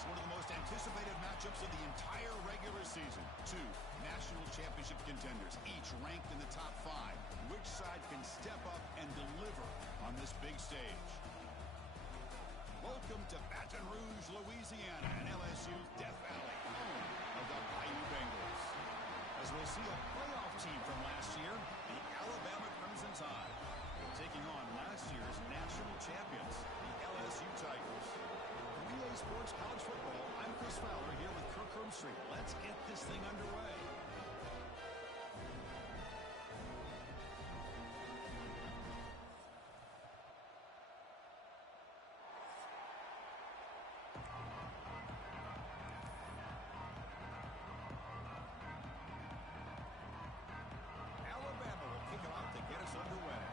next, one of the most anticipated matchups of the entire regular season. Two national championship contenders, each ranked in the top 5. Which side can step up and deliver on this big stage? Welcome to Baton Rouge, Louisiana, and LSU's Death Valley, home of the Bayou Bengals. As we'll see a playoff team from last year, the Alabama Crimson Tide, taking on last year's national champions, the LSU Tigers. For EA Sports College Football, I'm Chris Fowler here with Kirk Herbstreit. Let's get this thing underway. Alabama will kick it off to get us underway.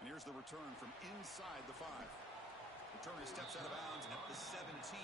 And here's the return from inside the 5. Returner steps out of bounds at the 17.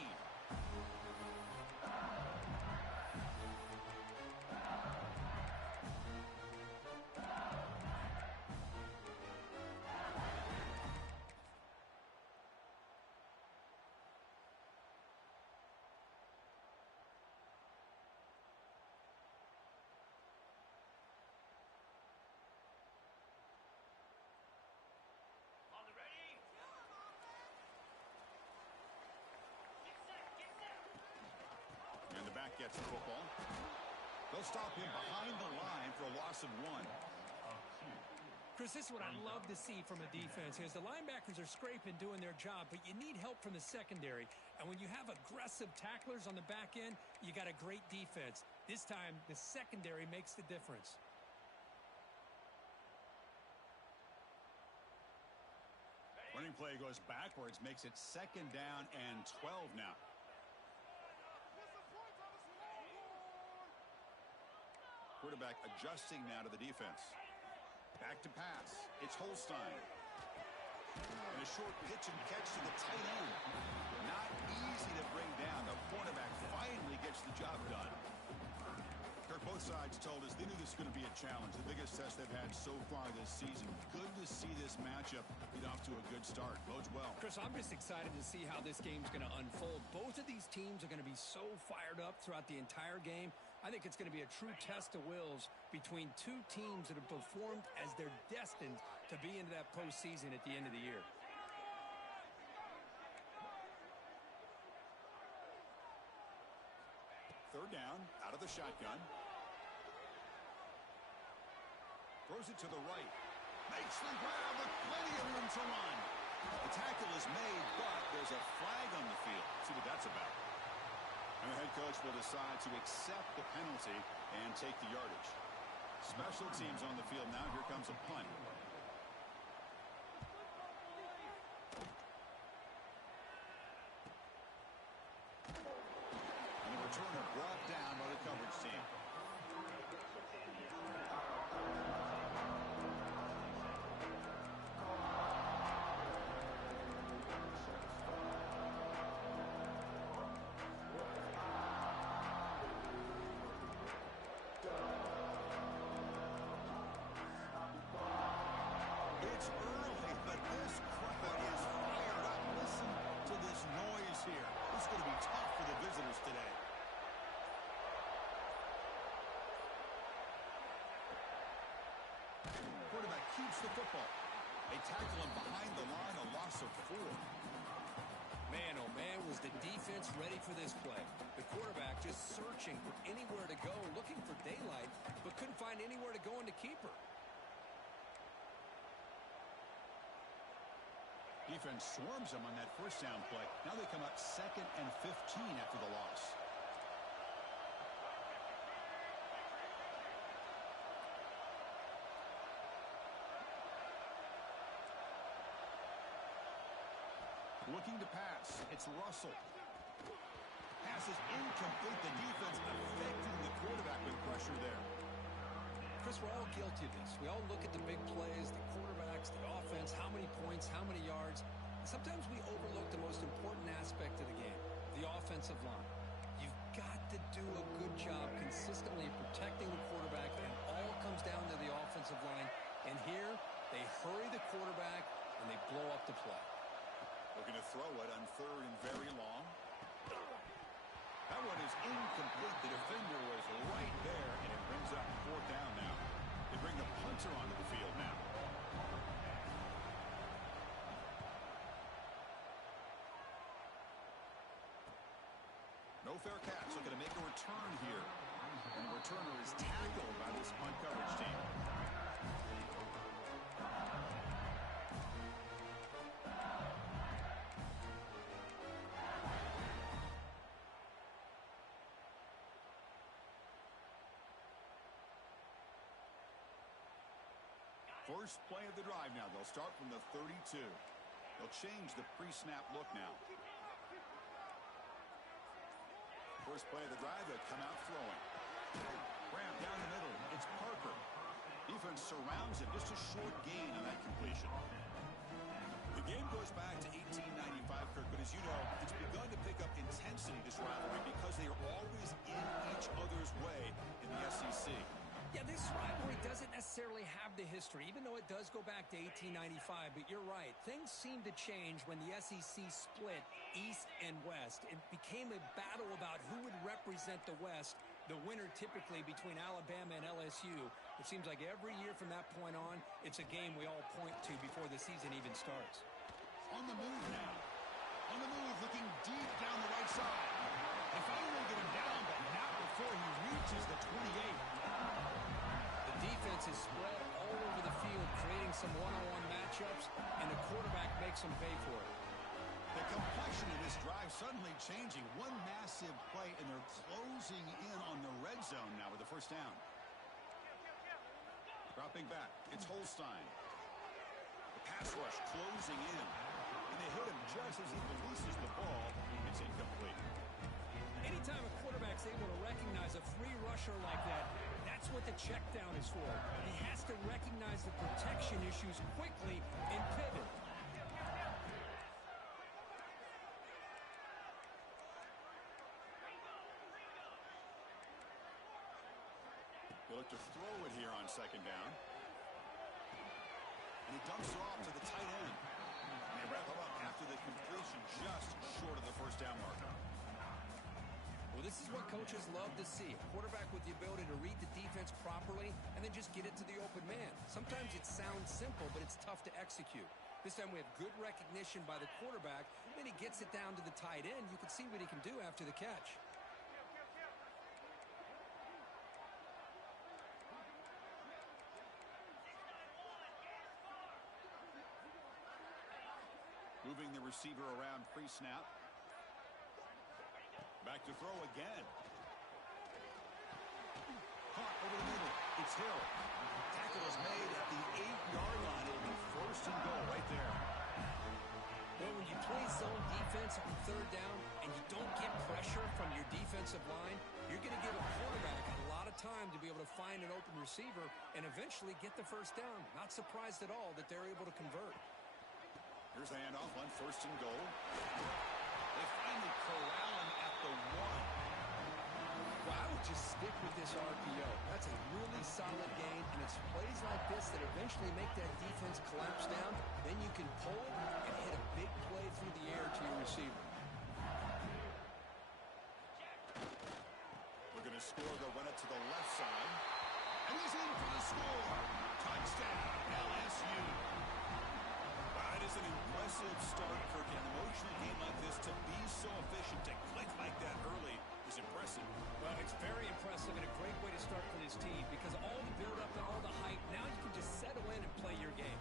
And the back gets the football. They'll stop him behind the line for a loss of 1. Chris, this is what I love to see from a defense. As the linebackers are scraping, doing their job, but you need help from the secondary. And when you have aggressive tacklers on the back end, you got a great defense. This time, the secondary makes the difference. Running play goes backwards, makes it 2nd down and 12 now. Quarterback adjusting now to the defense. Back to pass. It's Holstein. And a short pitch and catch to the tight end. Not easy to bring down. The quarterback finally gets the job done. Kirk, both sides told us they knew this was going to be a challenge. The biggest test they've had so far this season. Good to see this matchup get off to a good start. Bodes well. Chris, I'm just excited to see how this game's going to unfold. Both of these teams are going to be so fired up throughout the entire game. I think it's going to be a true test of wills between two teams that have performed as they're destined to be into that postseason at the end of the year. Third down, out of the shotgun. Throws it to the right. Makes the grab with plenty of room to run. The tackle is made, but there's a flag on the field. See what that's about. And the head coach will decide to accept the penalty and take the yardage. Special teams on the field now. Here comes a punt. And the returner brought down by the coverage team. It's early, but this crowd is fired up. Listen to this noise here. This is going to be tough for the visitors today. Quarterback keeps the football. They tackle him behind the line, a loss of 4. Man, oh man, was the defense ready for this play. The quarterback just searching for anywhere to go, looking for daylight, but couldn't find anywhere to go in the keeper. Defense swarms them on that first down play. Now they come up 2nd and 15 after the loss. Looking to pass. It's Russell. Pass is incomplete. The defense affecting the quarterback with pressure there. Chris, we're all guilty of this. We all look at the big plays, the quarterbacks, the offense, how many points, how many yards. Sometimes we overlook the most important aspect of the game, the offensive line. You've got to do a good job consistently protecting the quarterback, and it all comes down to the offensive line. And here, They hurry the quarterback, and they blow up the play. Looking to throw it on 3rd and very long. That one is incomplete. The defender was right there, and it brings up 4th down now. They bring the punter onto the field now. No fair catch. Looking to make a return here. And the returner is tackled by this punt coverage team. First play of the drive now. They'll start from the 32. They'll change the pre-snap look now. First play of the drive, they'll come out throwing. Graham down the middle. It's Parker. Defense surrounds him. Just a short gain on that completion. The game goes back to 1895, Kirk, but as you know, it's begun to pick up intensity, this rivalry, because they are always in each other's way in the SEC. Yeah, this rivalry doesn't necessarily have the history, even though it does go back to 1895. But you're right. Things seem to change when the SEC split East and West. It became a battle about who would represent the West, the winner typically between Alabama and LSU. It seems like every year from that point on, it's a game we all point to before the season even starts. On the move now. On the move, looking deep down the right side. They finally get him down, but not before he reaches the 28. Defense is spread all over the field, creating some one-on-one matchups, and the quarterback makes them pay for it. The complexion of this drive suddenly changing. One massive play, and they're closing in on the red zone now with the first down. Dropping back, it's Holstein. The pass rush closing in, and they hit him just as he releases the ball. It's incomplete. Anytime a quarterback's able to recognize a free rusher like that, that's what the check down is for. He has to recognize the protection issues quickly and pivot. They look to throw it here on 2nd down. And he dumps it off to the tight end. And they wrap him up after the completion just short of the first down marker. Well, this is what coaches love to see. A quarterback with the ability to read the defense properly and then just get it to the open man. Sometimes it sounds simple, but it's tough to execute. This time we have good recognition by the quarterback. Then he gets it down to the tight end. You can see what he can do after the catch. Moving the receiver around pre-snap. Back to throw again. Caught over the middle. It's Hill. Tackle is made at the 8-yard line. It'll be 1st and goal right there. Well, when you play zone defense on 3rd down and you don't get pressure from your defensive line, you're going to give a quarterback a lot of time to be able to find an open receiver and eventually get the first down. Not surprised at all that they're able to convert. Here's the handoff on 1st and goal. They finally corral him at the 1. Well, I would just stick with this RPO. That's a really solid gain, and it's plays like this that eventually make that defense collapse down. Then you can pull it and hit a big play through the air to your receiver. We're going to score. They'll run it to the left side. And he's in for the score. Touchdown, LSU. That is an impressive start, Kirk. In an emotional game like this, to be so efficient, to click like that early is impressive. Well, it's very impressive and a great way to start for this team because all the build-up and all the hype, now you can just settle in and play your game.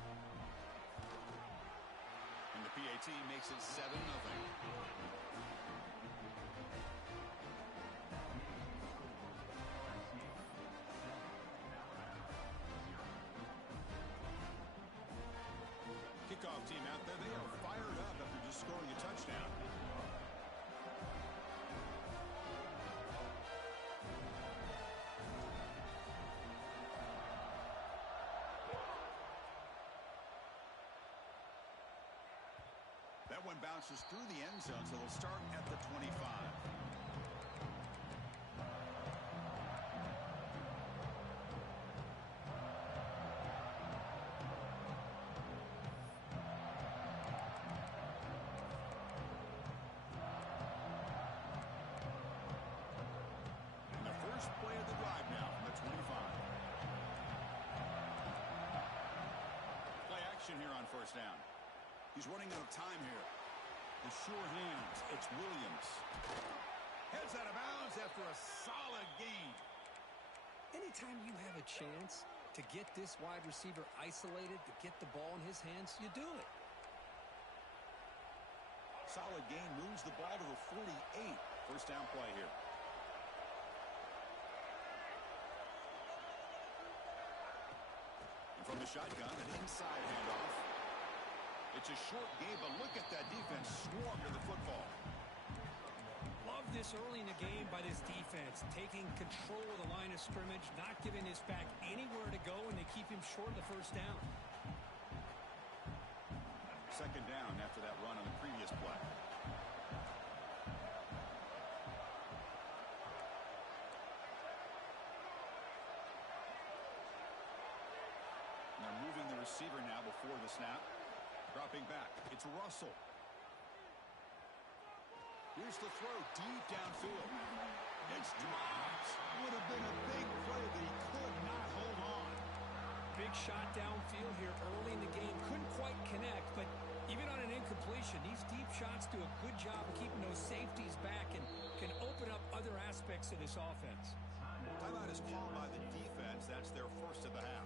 And the PAT makes it 7-0. Kickoff team out there, they are fired up after just scoring a touchdown. That one bounces through the end zone, so they'll start at the 25. possession here on first down. He's running out of time here. The sure hands. It's Williams. Heads out of bounds after a solid gain. Anytime you have a chance to get this wide receiver isolated, to get the ball in his hands, you do it. Solid gain moves the ball to the 48. First down play here. And from the shotgun, an inside handoff. It's a short game, but look at that defense swarm to the football. Love this early in the game by this defense, taking control of the line of scrimmage, not giving this back anywhere to go, and they keep him short of the first down. Second down after that run on the previous play. And they're moving the receiver now before the snap. Dropping back. It's Russell. Here's the throw deep downfield. It's dropped. Would have been a big play, but he could not hold on. Big shot downfield here early in the game. Couldn't quite connect, but even on an incompletion, these deep shots do a good job of keeping those safeties back and can open up other aspects of this offense. Timeout is called by the defense. That's their first of the half.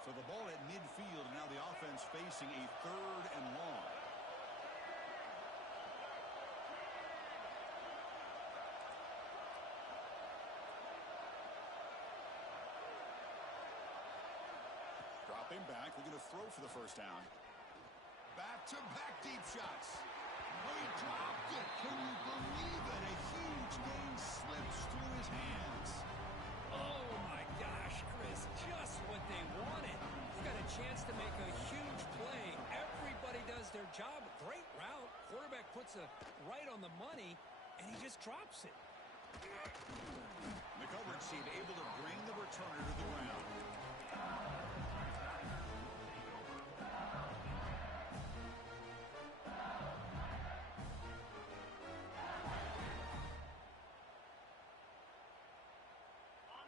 So the ball at midfield, and now the offense facing a third and long. Dropping back, looking to throw for the first down. Back-to-back deep shots. Oh, he dropped it. Can you believe it? A huge gain slips through his hands. Oh, my gosh, Chris, just what they wanted. You got a chance to make a huge play. Everybody does their job. Great route. Quarterback puts it right on the money, and he just drops it. The coverage team able to bring the returner to the ground.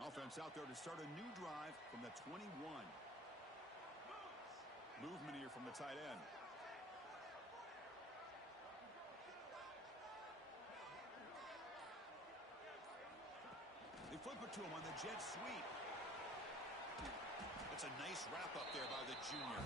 Offense out there to start a new drive from the 21. Movement here from the tight end. They flip it to him on the jet sweep. That's a nice wrap up there by the junior.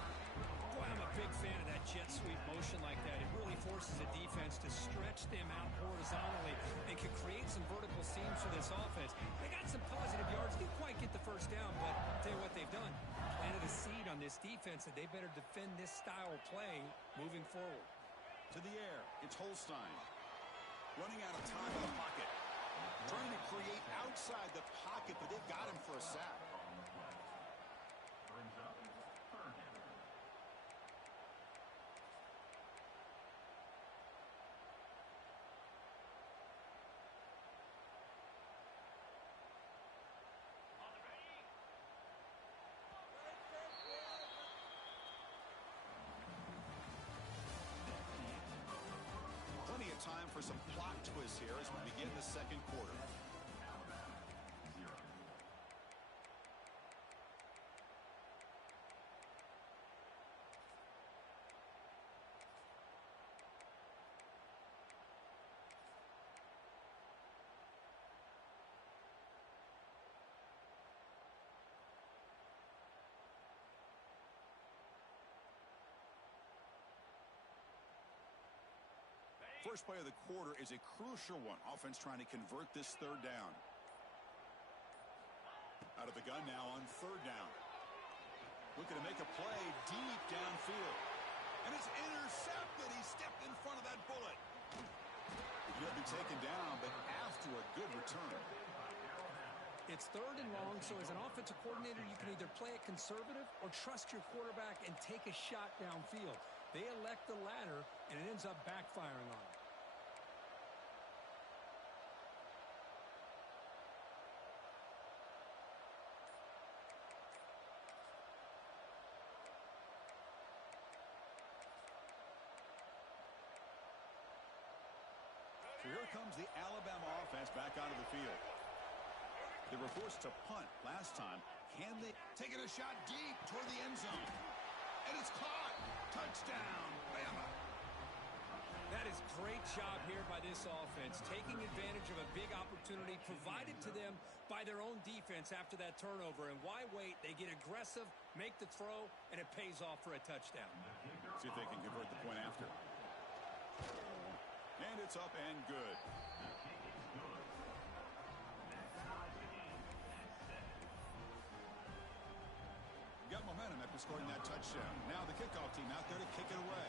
Boy, I'm a big fan of that jet sweep motion like that. It really forces a defense to stretch them out horizontally and can create some vertical seams for this offense. They got some positive yards. Didn't quite get the first down, but I'll tell you what they've done. Planted a seed on this defense that they better defend this style of play moving forward. To the air, it's Holstein. Running out of time in the pocket. Trying to create outside the pocket, but they've got him for a sack. Time for some plot twists here as we begin the second quarter. First play of the quarter is a crucial one. Offense trying to convert this third down. Out of the gun now on third down. Looking to make a play deep downfield. And it's intercepted. He stepped in front of that bullet. He'll be taken down, but after a good return. It's third and long, so as an offensive coordinator, you can either play it conservative or trust your quarterback and take a shot downfield. They elect the latter, and it ends up backfiring on them. here comes the Alabama offense back onto the field. They were forced to punt last time. Can they? Taking a shot deep toward the end zone. And it's caught. Touchdown, Bama. That is great job here by this offense, taking advantage of a big opportunity provided to them by their own defense after that turnover. And why wait? They get aggressive, make the throw, and it pays off for a touchdown. See if they can convert the point after. And it's up and good. Got momentum after scoring that touchdown. Now the kickoff team out there to kick it away.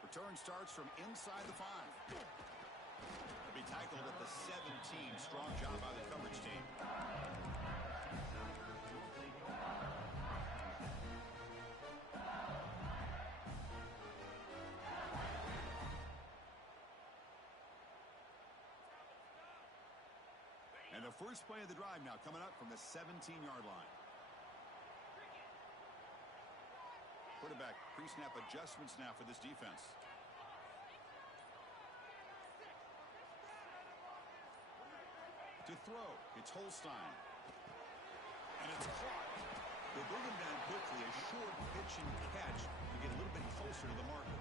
Return starts from inside the 5. They'll be tackled at the 17. Strong job by the coverage team. And the first play of the drive now coming up from the 17-yard line. Quarterback pre-snap adjustments now for this defense. To throw, it's Holstein. And it's caught. They bring him down quickly. A short pitch and catch to get a little bit closer to the marker.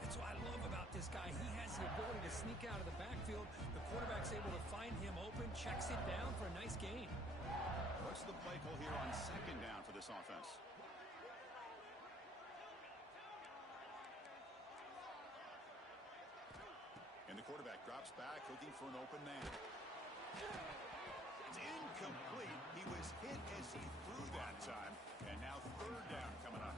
That's what I love about this guy. He has the ability to sneak out of the backfield. The quarterback's able to find him open, checks it down for a nice gain. What's the play call here on second down for this offense? And the quarterback drops back, looking for an open man. It's incomplete. He was hit as he threw that time. And now third down coming up.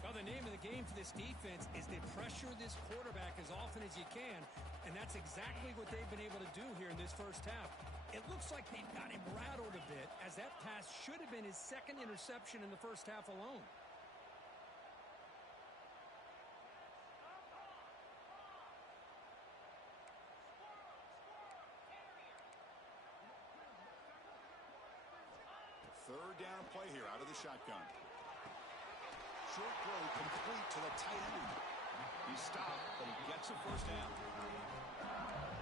Well, the name of the game for this defense is to pressure this quarterback as often as you can, and that's exactly what they've been able to do here in this first half. It looks like they've got him rattled a bit, as that pass should have been his second interception in the first half alone. Third down play here out of the shotgun. Short throw complete to the tight end. He's stopped, but he gets a first down.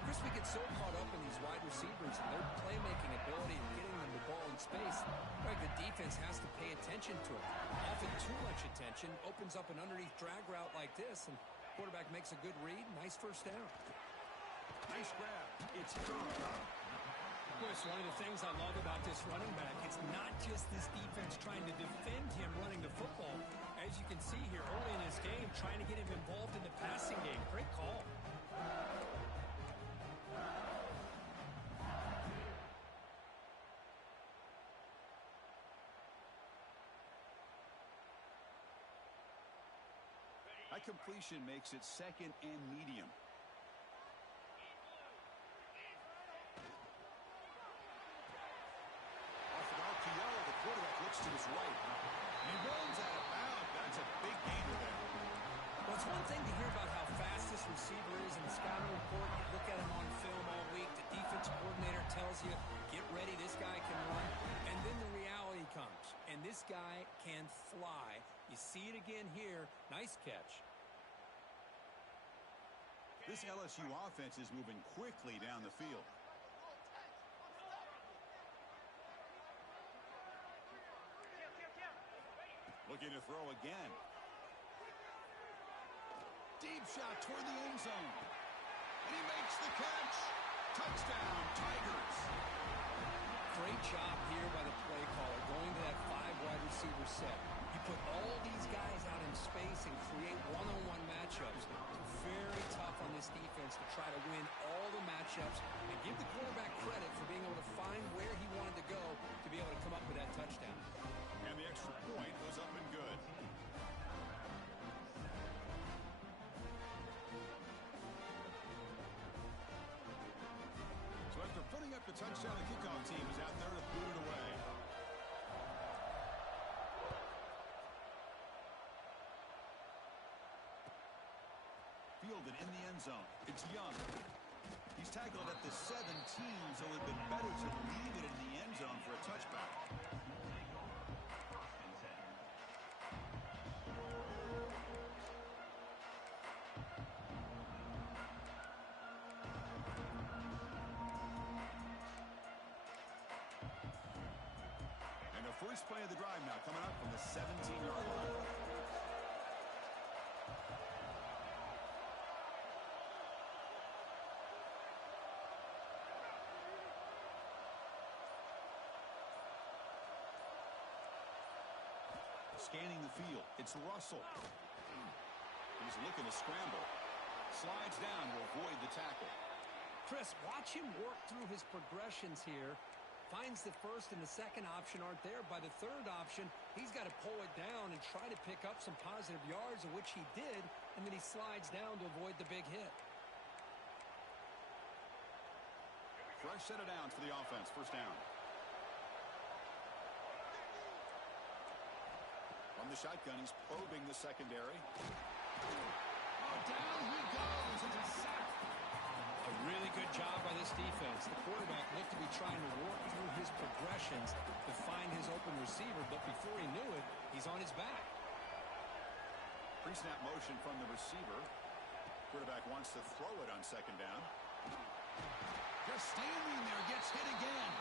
Chris, we get so caught up in these wide receivers and their playmaking ability and getting them the ball in space. Right, the defense has to pay attention to them. Often too much attention opens up an underneath drag route like this, and quarterback makes a good read. Nice first down. Nice grab. It's good. Chris, one of the things I love about this running back, it's not just this defense trying to defend him running the football. As you can see here early in this game, trying to get him involved in the passing game. Great call. That completion makes it second and medium. To his right. He runs out of bounds. That's a big gainer there. Well, it's one thing to hear about how fast this receiver is in the scouting report. You look at him on film all week. The defensive coordinator tells you, get ready, this guy can run. And then the reality comes. And this guy can fly. You see it again here. Nice catch. This LSU offense is moving quickly down the field. Looking to throw again. Deep shot toward the end zone. And he makes the catch. Touchdown, Tigers. Great job here by the play caller, going to that 5 wide receiver set. You put all these guys out in space and create one-on-one matchups. Very tough on this defense to try to win all the matchups and give the quarterback credit for being able to find where he wanted to go to be able to come up with that touchdown. And the extra point was up and good. So after putting up the touchdown, the kickoff team is out there to boot it away. Fielded in the end zone. It's Young. He's tackled at the 17, so it would have been better to leave it in the end zone for a touchback. First play of the drive now coming up from the 17-yard line. Scanning the field, it's Russell. He's looking to scramble. Slides down to avoid the tackle. Chris, watch him work through his progressions here. Finds the first and the second option aren't there. By the third option, he's got to pull it down and try to pick up some positive yards, of which he did, and then he slides down to avoid the big hit. Fresh set of downs for the offense. First down. From the shotgun, he's probing the secondary. Oh, down he goes. It's a sack. A really good job by this defense. The quarterback looked to be trying to work through his progressions to find his open receiver, but before he knew it, he's on his back. Pre-snap motion from the receiver. Quarterback wants to throw it on second down. Just standing there, gets hit again.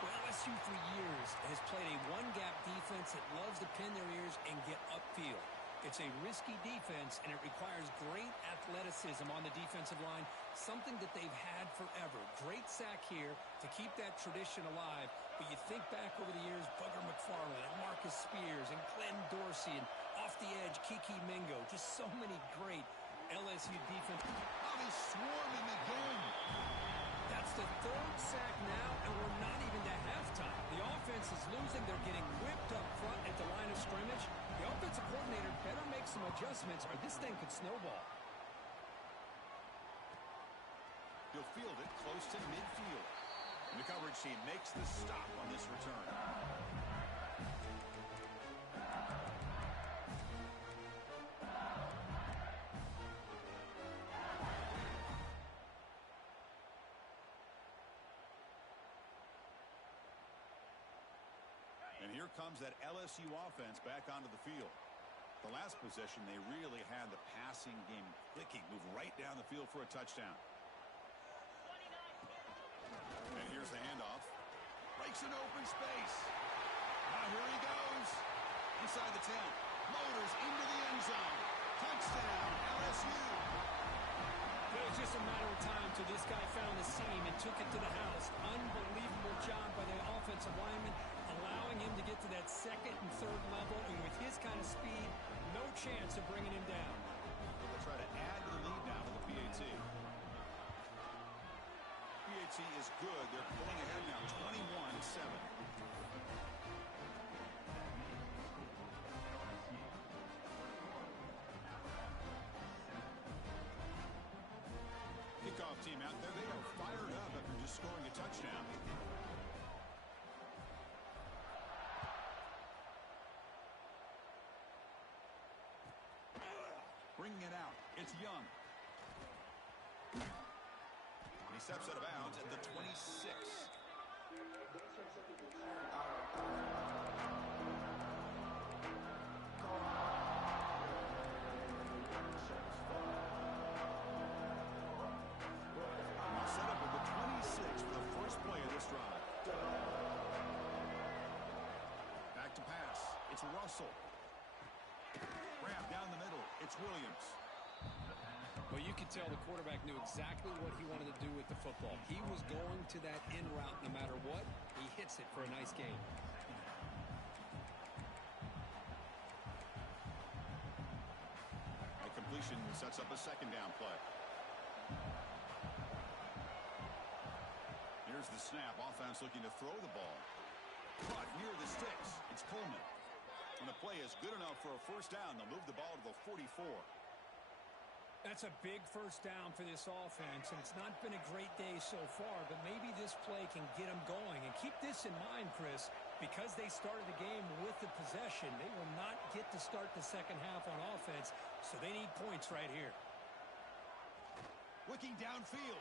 Well, LSU for years has played a one-gap defense that loves to pin their ears and get upfield. It's a risky defense, and it requires great athleticism on the defensive line, something that they've had forever. Great sack here to keep that tradition alive. But you think back over the years, Bugger McFarland and Marcus Spears and Glenn Dorsey and off the edge, Kiki Mingo. Just so many great LSU defense. Oh, he's swarming again. That's the third sack now, and we're not even to halftime. The offense is losing. They're getting whipped up front at the line of scrimmage. The offensive coordinator better make some adjustments or this thing could snowball. He'll field it close to midfield. And the coverage team makes the stop on this return. And here comes that LSU offense back onto the field. The last possession, they really had the passing game clicking, move right down the field for a touchdown. And here's the handoff. Breaks an open space. Now here he goes. Inside the 10. Motors into the end zone. Touchdown, LSU. It was just a matter of time till this guy found the seam and took it to the house. Unbelievable job by the offensive lineman, allowing him to get to that second and third level, and with his kind of speed, no chance of bringing him down. They'll try to add to the lead now to the PAT. PAT is good. They're pulling ahead now, 21-7. Kickoff team out there. They are fired up after just scoring a touchdown. Bringing it out. It's Young. And he steps out of bounds at the 26. Set up with the 26 for the first play of this drive. Back to pass. It's Russell. Grab down the middle. It's Williams. Well, you could tell the quarterback knew exactly what he wanted to do with the football. He was going to that in route no matter what. He hits it for a nice gain. The completion sets up a second down play. Here's the snap. Offense looking to throw the ball. Caught near the sticks. It's Coleman. And the play is good enough for a first down. They'll move the ball to the 44. That's a big first down for this offense, and it's not been a great day so far, but maybe this play can get them going. And keep this in mind, Chris, because they started the game with the possession, they will not get to start the second half on offense, so they need points right here. Looking downfield.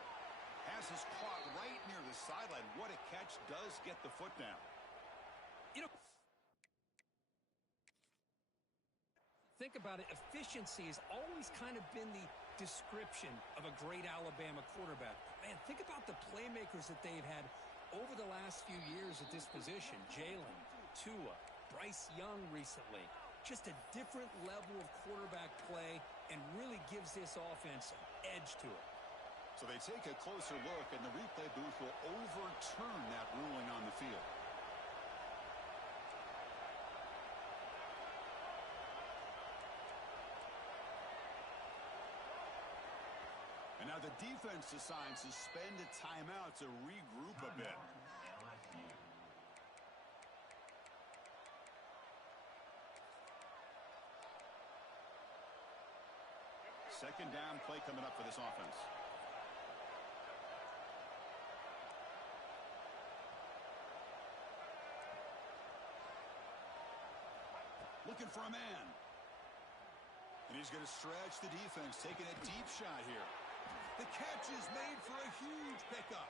Pass is caught right near the sideline. What a catch. Does get the foot down. You know, think about it, efficiency has always kind of been the description of a great Alabama quarterback. Man, think about the playmakers that they've had over the last few years at this position. Jalen, Tua, Bryce Young recently. Just a different level of quarterback play and really gives this offense an edge to it. So they take a closer look, and the replay booth will overturn that ruling on the field. And now the defense decides to spend a timeout to regroup a bit. Second down play coming up for this offense. Looking for a man. And he's going to stretch the defense, taking a deep shot here. The catch is made for a huge pickup.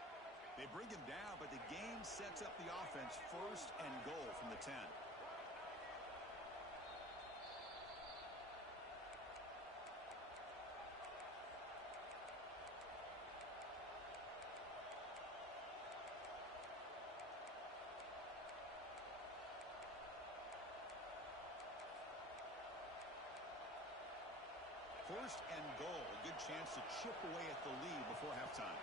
They bring him down, but the game sets up the offense first and goal from the 10. First and goal, a good chance to chip away at the lead before halftime.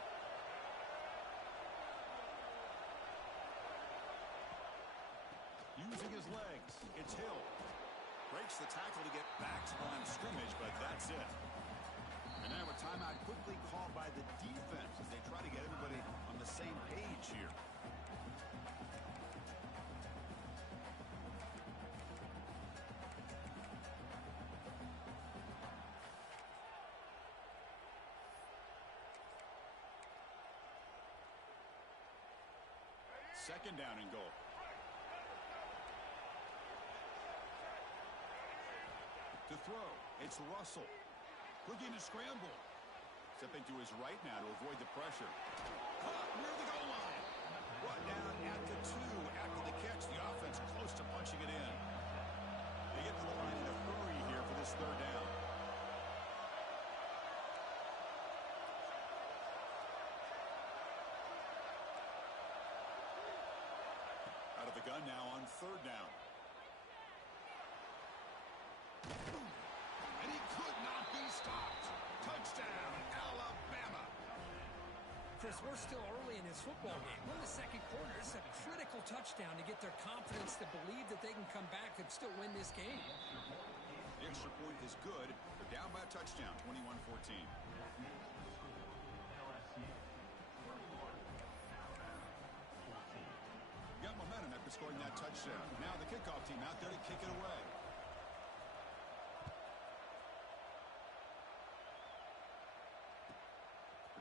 Using his legs, it's Hill. Breaks the tackle to get back to the line of scrimmage, but that's it. And now a timeout quickly called by the defense as they try to get everybody on the same page here. Second down and goal. To throw, it's Russell. Looking to scramble. Stepping to his right now to avoid the pressure. Caught near the goal line. Brought down at the 2 after the catch. The offense close to punching it in. They get to the line in a hurry here for this third down. Out of the gun now on third down. And he could not be stopped. Touchdown, Alabama. Chris, we're still early in this football game. We're in the second quarter. This is a critical touchdown to get their confidence to believe that they can come back and still win this game. The extra point is good. They're down by a touchdown, 21-14. Got momentum after scoring that touchdown. Now the kickoff team out there to kick it away.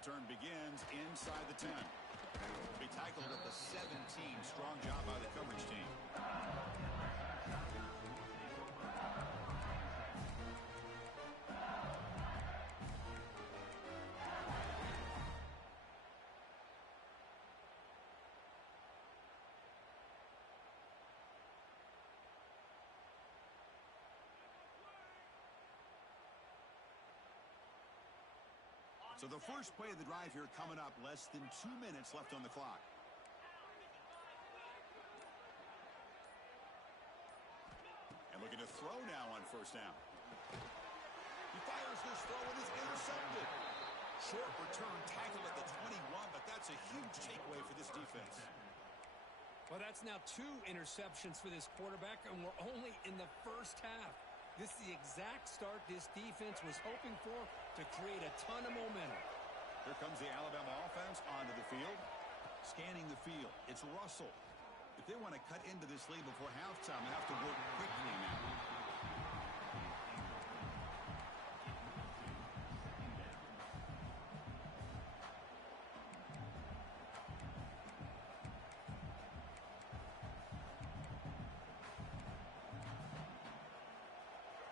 Return begins inside the 10. Be tackled at the 17. Strong job by the coverage team. So the first play of the drive here coming up, less than 2 minutes left on the clock. And looking to throw now on first down. He fires this throw and is intercepted. Short return tackle at the 21, but that's a huge takeaway for this defense. Well, that's now 2 interceptions for this quarterback, and we're only in the first half. This is the exact start this defense was hoping for to create a ton of momentum. Here comes the Alabama offense onto the field. Scanning the field. It's Russell. If they want to cut into this lead before halftime, they have to work quickly now.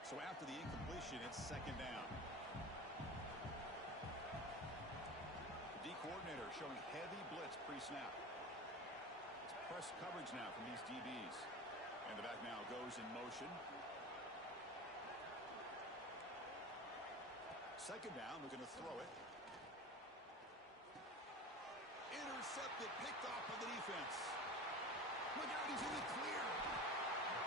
So after the incompletion, it's second down. The D coordinator showing heavy blitz pre-snap. It's press coverage now from these DBs. And the back now goes in motion. Second down, looking to throw it. Intercepted, picked off by the defense. Look out, he's in the clear.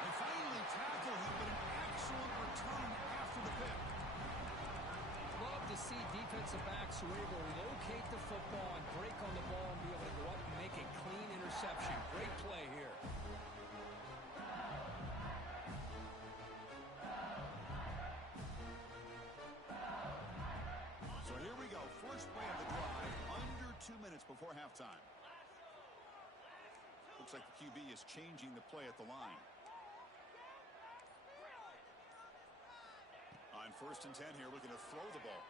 They finally tackle him, but an excellent return after the pick. Love to see defensive backs who are able to locate the football and break on the ball and be able to go up and make a clean interception. Great play here. So here we go. First play of the drive, under 2 minutes before halftime. Looks like the QB is changing the play at the line. On 1st and 10 here, looking to throw the ball.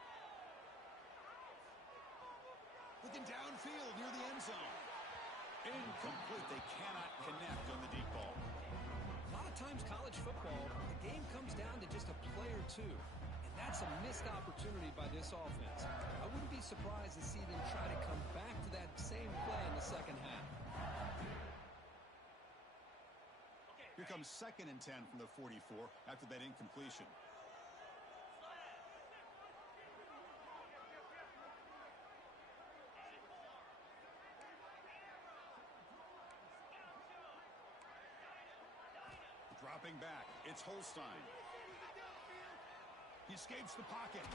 Looking downfield near the end zone. Incomplete. They cannot connect on the deep ball. A lot of times college football, the game comes down to just a play or two. And that's a missed opportunity by this offense. I wouldn't be surprised to see them try to come back to that same play in the second half. Here comes 2nd and 10 from the 44 after that incompletion. Dropping back, it's Holstein. He escapes the pocket.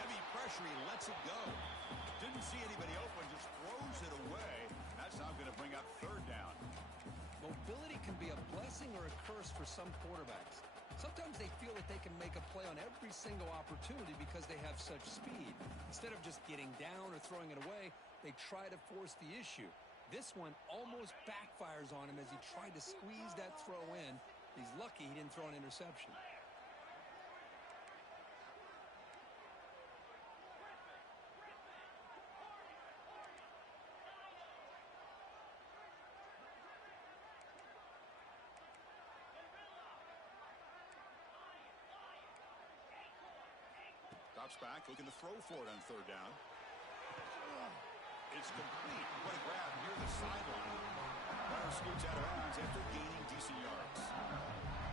Heavy pressure, he lets it go. Didn't see anybody open, just throws it away. That's now going to bring up 3rd down. Mobility can be a blessing or a curse for some quarterbacks. Sometimes they feel that they can make a play on every single opportunity because they have such speed. Instead of just getting down or throwing it away, they try to force the issue. This one almost backfires on him as he tried to squeeze that throw in. He's lucky he didn't throw an interception. Drops back, looking to throw for it on 3rd down. It's complete. What a grab near the sideline. Runner scoots out of bounds after gaining decent yards.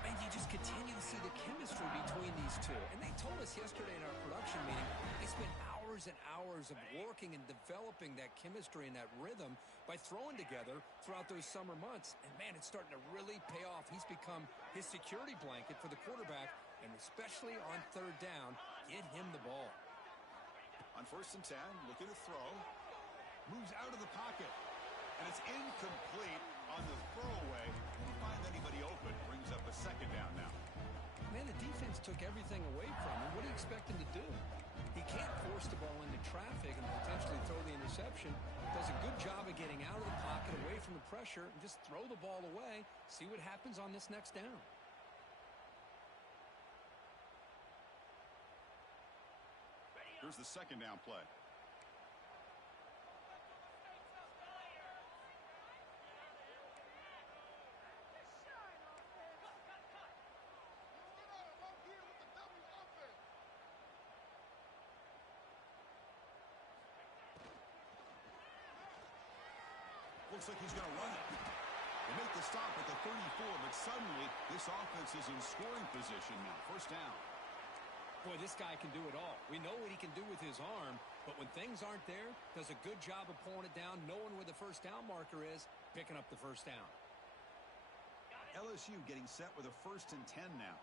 And you just continue to see the chemistry between these two. And they told us yesterday in our production meeting, they spent hours and hours of working and developing that chemistry and that rhythm by throwing together throughout those summer months. And, man, it's starting to really pay off. He's become his security blanket for the quarterback, and especially on 3rd down, get him the ball. On 1st and 10, looking to throw. Moves out of the pocket. And it's incomplete on the throwaway. Didn't find anybody open. Brings up a 2nd down now. Man, the defense took everything away from him. What do you expect him to do? He can't force the ball into traffic and potentially throw the interception. Does a good job of getting out of the pocket, away from the pressure, and just throw the ball away. See what happens on this next down. Here's the 2nd down play. Looks like he's going to run it. They make the stop at the 34, but suddenly this offense is in scoring position now. 1st down. Boy, this guy can do it all. We know what he can do with his arm, but when things aren't there, does a good job of pulling it down, knowing where the 1st down marker is, picking up the 1st down. LSU getting set with a 1st and 10 now.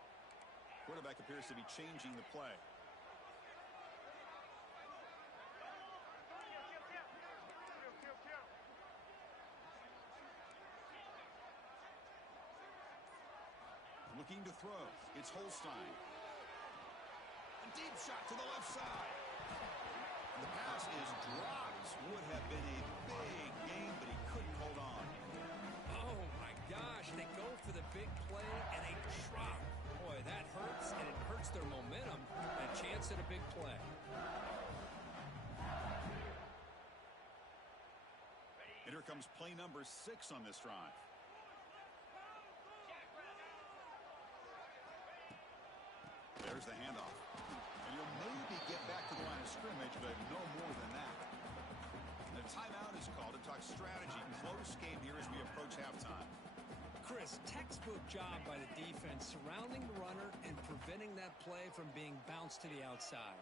Quarterback appears to be changing the play. Looking to throw. It's Holstein. A deep shot to the left side. And the pass is dropped. Would have been a big game, but he couldn't hold on. Oh, my gosh. They go for the big play, and they drop. Boy, that hurts, and it hurts their momentum. A chance at a big play. And here comes play number 6 on this drive. There's the handoff. And he'll maybe get back to the line of scrimmage, but no more than that. The timeout is called to talk strategy. Close game here as we approach halftime. Chris, textbook job by the defense surrounding the runner and preventing that play from being bounced to the outside.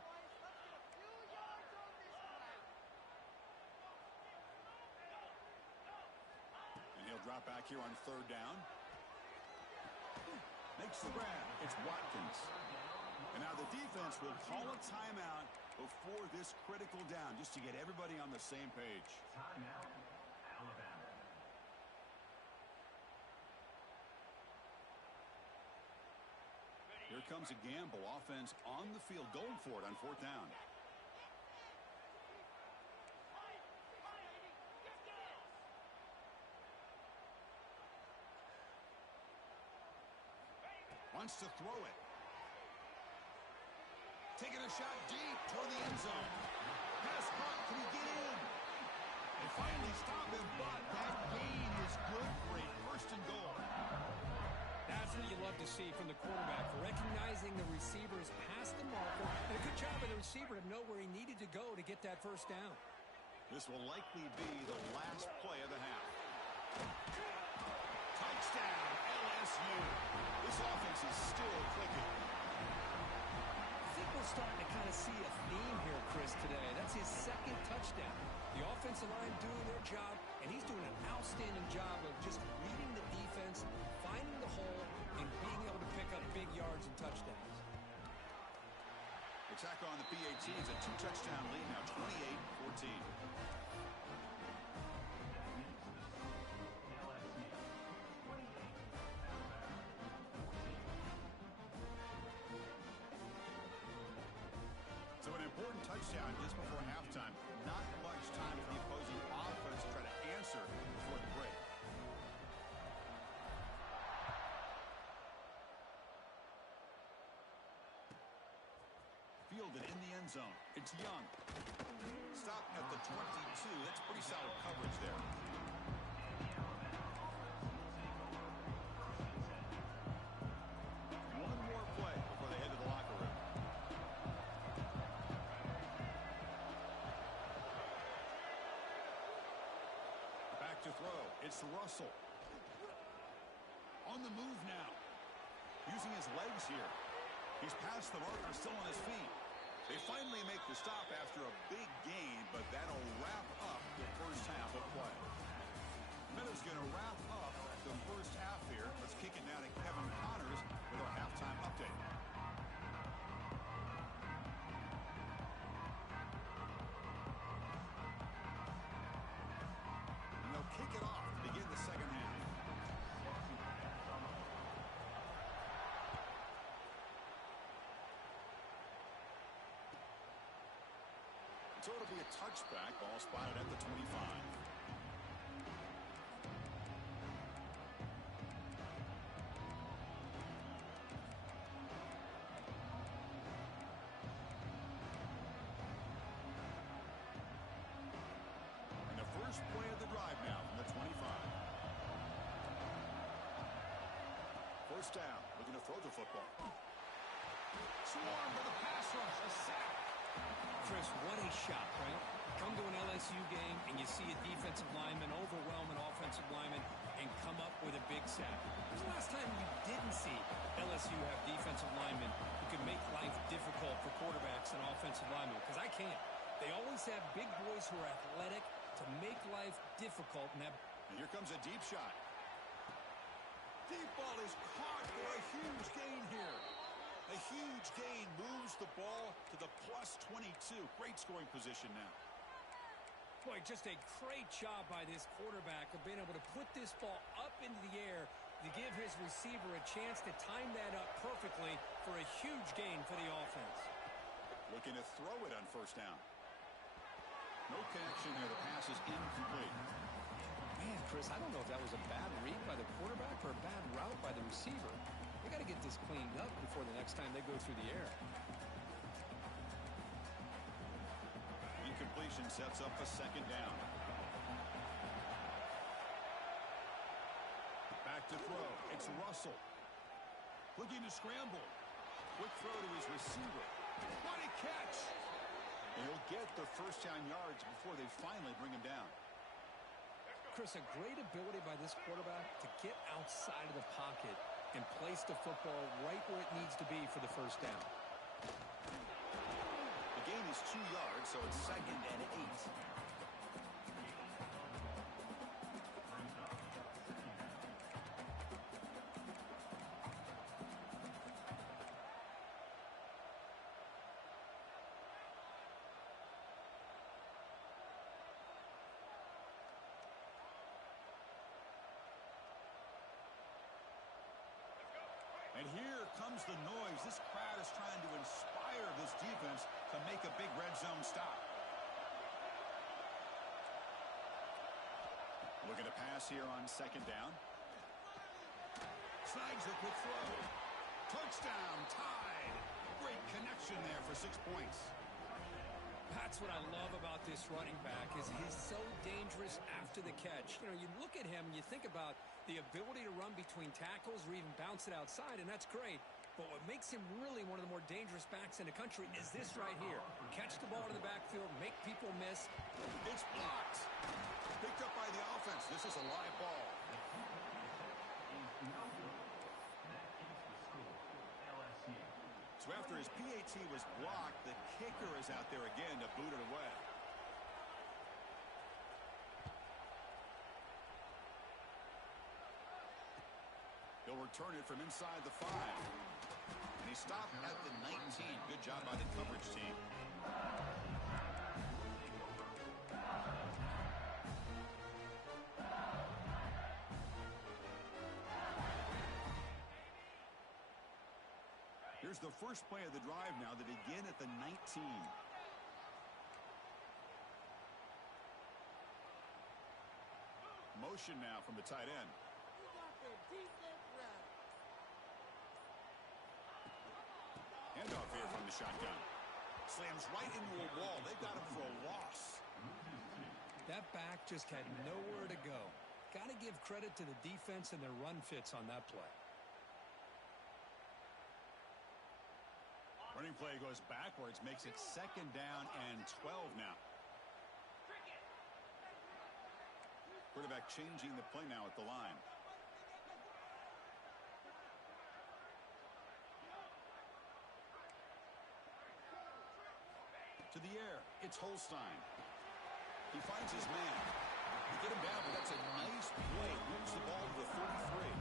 And he'll They'll drop back here on third down. Makes the grab. It's Watkins. And now the defense will call a timeout before this critical down, just to get everybody on the same page. Timeout, Alabama. Here comes a gamble. Offense on the field, going for it on fourth down. Wants to throw it. Taking a shot deep toward the end zone. Pass caught. Can he get in? They finally stop him, but that gain is good for a first and goal. That's what you love to see from the quarterback, recognizing the receivers past the marker, and a good job of the receiver to know where he needed to go to get that first down. This will likely be the last play of the half. Touchdown, LSU. This offense is still clicking. I think we're starting to kind of see a theme here, Chris, today. That's his second touchdown. The offensive line doing their job, and he's doing an outstanding job of just reading the defense, finding the hole, and being able to pick up big yards and touchdowns. Attack on the PAT is a two-touchdown lead now, 28-14. So an important touchdown just before halftime. Not much time for the opposing offense to try to answer before the break. Fielded in the end zone. It's Young. Stop at the 22. That's pretty solid coverage there. One more play before they head to the locker room. Back to throw. It's Russell. On the move now. Using his legs here. He's past the marker, still on his feet. They finally make the stop after a big gain, but that'll wrap up the first half of play. Meadows going to wrap up the first half here. Let's kick it down to Kevin Connors with our halftime update. And they'll kick it off to begin the second half. So it'll be a touchback. Ball spotted at the 25. And the first play of the drive now from the 25. First down. Looking to throw the football. Swarm for the pass rush. A sack. Chris, what a shot, right? Come to an LSU game and you see a defensive lineman overwhelm an offensive lineman and come up with a big sack. When's the last time you didn't see LSU have defensive linemen who can make life difficult for quarterbacks and offensive linemen? Because I can't. They always have big boys who are athletic to make life difficult. And here comes a deep shot. Deep ball is caught for a huge gain here. A huge gain moves the ball to the plus 22. Great scoring position now. Boy, just a great job by this quarterback of being able to put this ball up into the air to give his receiver a chance to time that up perfectly for a huge gain for the offense. Looking to throw it on first down. No connection there. The pass is incomplete. Man, Chris, I don't know if that was a bad read by the quarterback or a bad route by the receiver. They got to get this cleaned up before the next time they go through the air. Incompletion sets up a second down. Back to throw. It's Russell. Looking to scramble. Quick throw to his receiver. What a catch! And he'll get the first down yards before they finally bring him down. Chris, a great ability by this quarterback to get outside of the pocket and place the football right where it needs to be for the first down. The gain is 2 yards, so it's 2nd and 8. comes the noise. This crowd is trying to inspire this defense to make a big red zone stop. Looking to pass here on second down. Snags the quick throw. Touchdown, tied. Great connection there for 6 points. That's what I love about this running back is he's so dangerous after the catch. You know, you look at him and you think about the ability to run between tackles or even bounce it outside, and that's great. But what makes him really one of the more dangerous backs in the country is this right here. Catch the ball in the backfield, make people miss. It's blocked. Picked up by the offense. This is a live ball. So after his PAT was blocked, the kicker is out there again to boot it away. He'll return it from inside the 5. And he stopped at the 19. Good job by the coverage team. Here's the first play of the drive now. They begin at the 19. Motion now from the tight end. Handoff here from the shotgun. Slams right into a wall. They've got him for a loss. That back just had nowhere to go. Got to give credit to the defense and their run fits on that play. Running play goes backwards, makes it second down and 12 now. Quarterback changing the play now at the line. To the air, it's Holstein. He finds his man. They get him down, but that's a nice play. Moves the ball to the 33.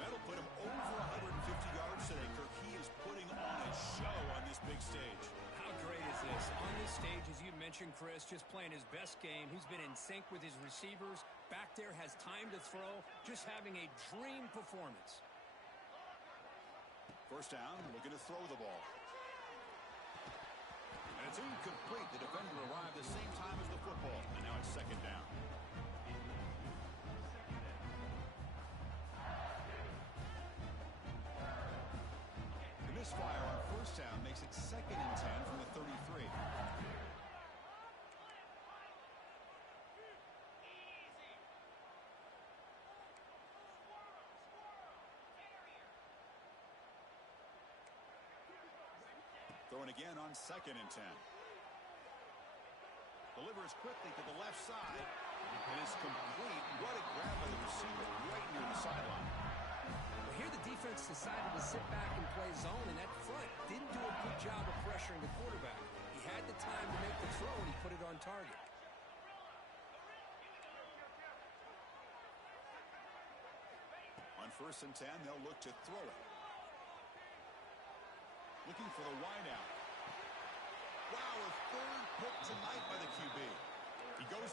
That'll put him over 150 yards today, Kirk. He is putting on a show on this big stage. How great is this? On this stage, as you mentioned, Chris, just playing his best game. He's been in sync with his receivers. Back there, has time to throw. Just having a dream performance. First down, looking to throw the ball. And it's incomplete. The defender arrived the same time as the football. And now it's second down. The misfire on first down makes it second and 10 from the 33. Throwing again on second and 10. Delivers quickly to the left side. And it's complete. What a grab by the receiver right near the sideline. Well, here the defense decided to sit back and play zone, and that front didn't do a good job of pressuring the quarterback. He had the time to make the throw, and he put it on target. On first and 10, they'll look to throw it. Looking for the wideout. Wow, a third pick tonight by the QB. He goes.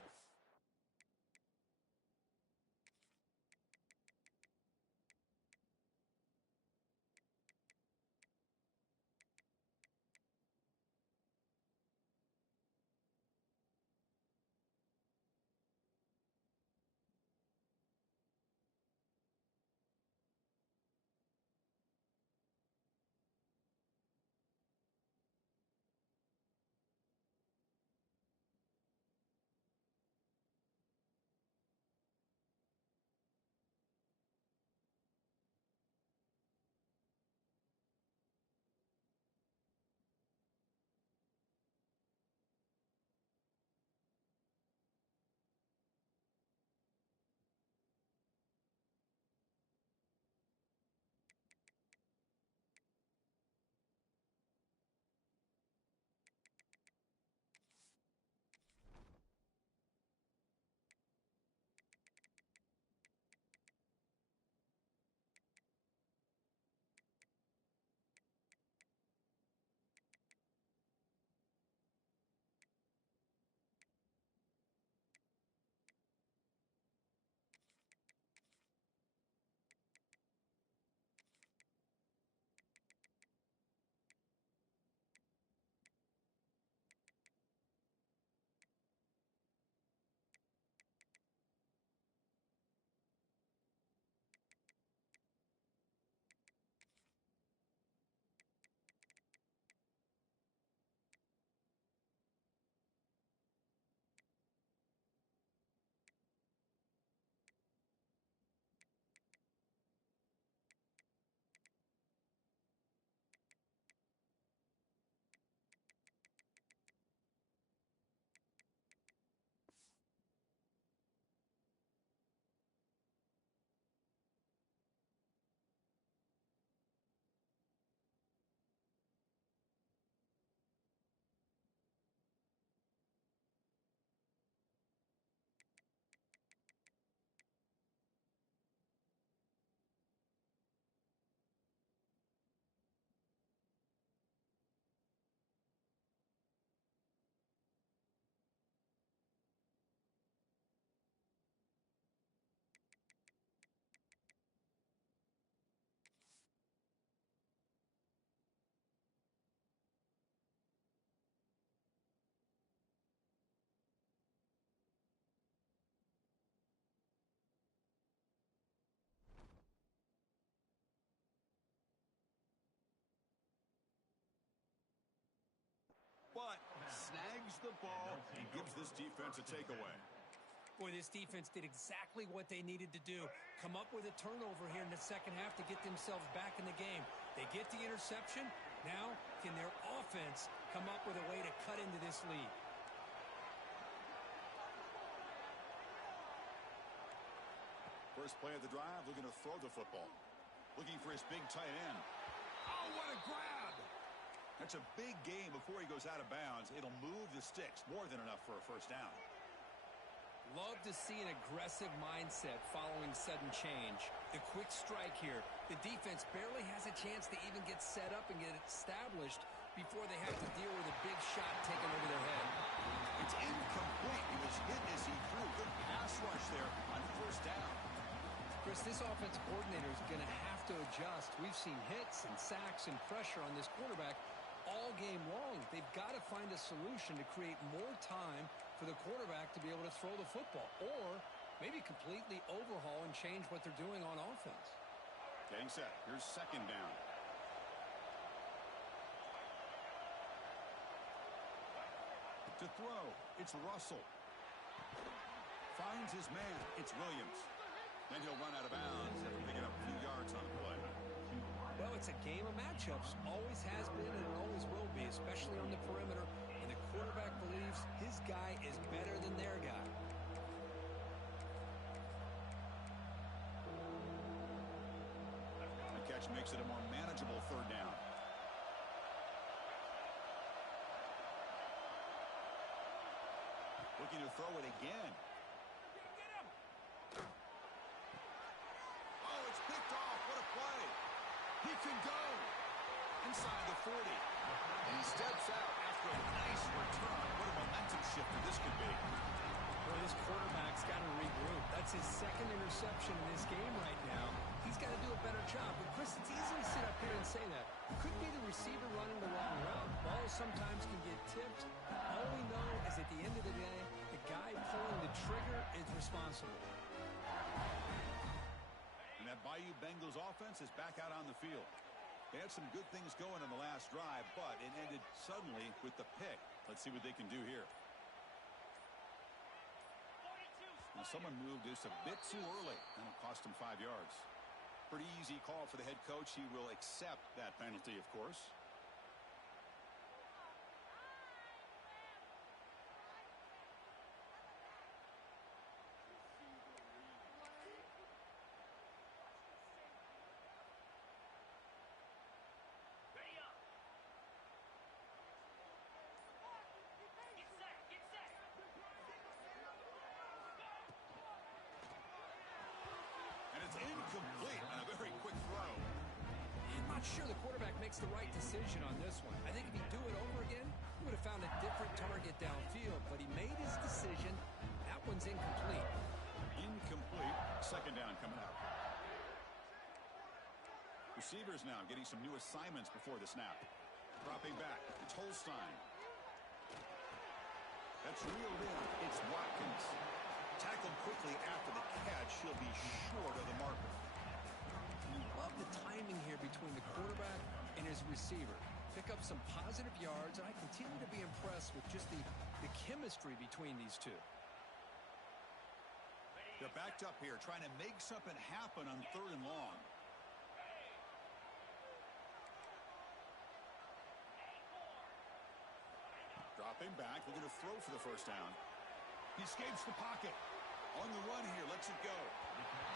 football and gives this defense a takeaway. Boy, this defense did exactly what they needed to do. Come up with a turnover here in the second half to get themselves back in the game. They get the interception. Now, can their offense come up with a way to cut into this lead? First play of the drive, looking to throw the football. Looking for his big tight end. Oh, what a grab! That's a big gain before he goes out of bounds. It'll move the sticks, more than enough for a first down. Love to see an aggressive mindset following sudden change. The quick strike here. The defense barely has a chance to even get set up and get established before they have to deal with a big shot taken over their head. It's incomplete. He was hit as he threw. Good pass rush there on first down. Chris, this offensive coordinator is going to have to adjust. We've seen hits and sacks and pressure on this quarterback all game long. They've got to find a solution to create more time for the quarterback to be able to throw the football, or maybe completely overhaul and change what they're doing on offense. Getting set. Here's second down. To throw, it's Russell. Finds his man. It's Williams. Then he'll run out of bounds after picking up a few yards on the play. Well, it's a game of matchups. Always has been and it always will be, especially on the perimeter. And the quarterback believes his guy is better than their guy. The catch makes it a more manageable third down. Looking to throw it again. Oh, it's picked off. What a play. He can go inside the 40. And he steps out after a nice return. What a momentum shifter this could be. Well, this quarterback's got to regroup. That's his second interception in this game right now. He's got to do a better job. But, Chris, it's easy to sit up here and say that. It could be the receiver running the wrong route. Balls sometimes can get tipped. All we know is at the end of the day, the guy pulling the trigger is responsible. And that Bayou Bengals offense is back out on the field. They had some good things going on the last drive, but it ended suddenly with the pick. Let's see what they can do here. Now, someone moved this a bit too early. That'll cost him 5 yards. Pretty easy call for the head coach. He will accept that penalty, of course. Incomplete on a very quick throw. I'm not sure the quarterback makes the right decision on this one. I think if he'd do it over again, he would have found a different target downfield, but he made his decision. That one's incomplete. Incomplete. Second down coming up. Receivers now getting some new assignments before the snap. Dropping back. It's Holstein. That's reeled in. It's Watkins. Tackled quickly after the catch. He'll be short of the marker. You love the timing here between the quarterback and his receiver. Pick up some positive yards, and I continue to be impressed with just the chemistry between these two. They're backed up here, trying to make something happen on third and long. Dropping back, looking to throw for the first down. He escapes the pocket. On the run here, lets it go.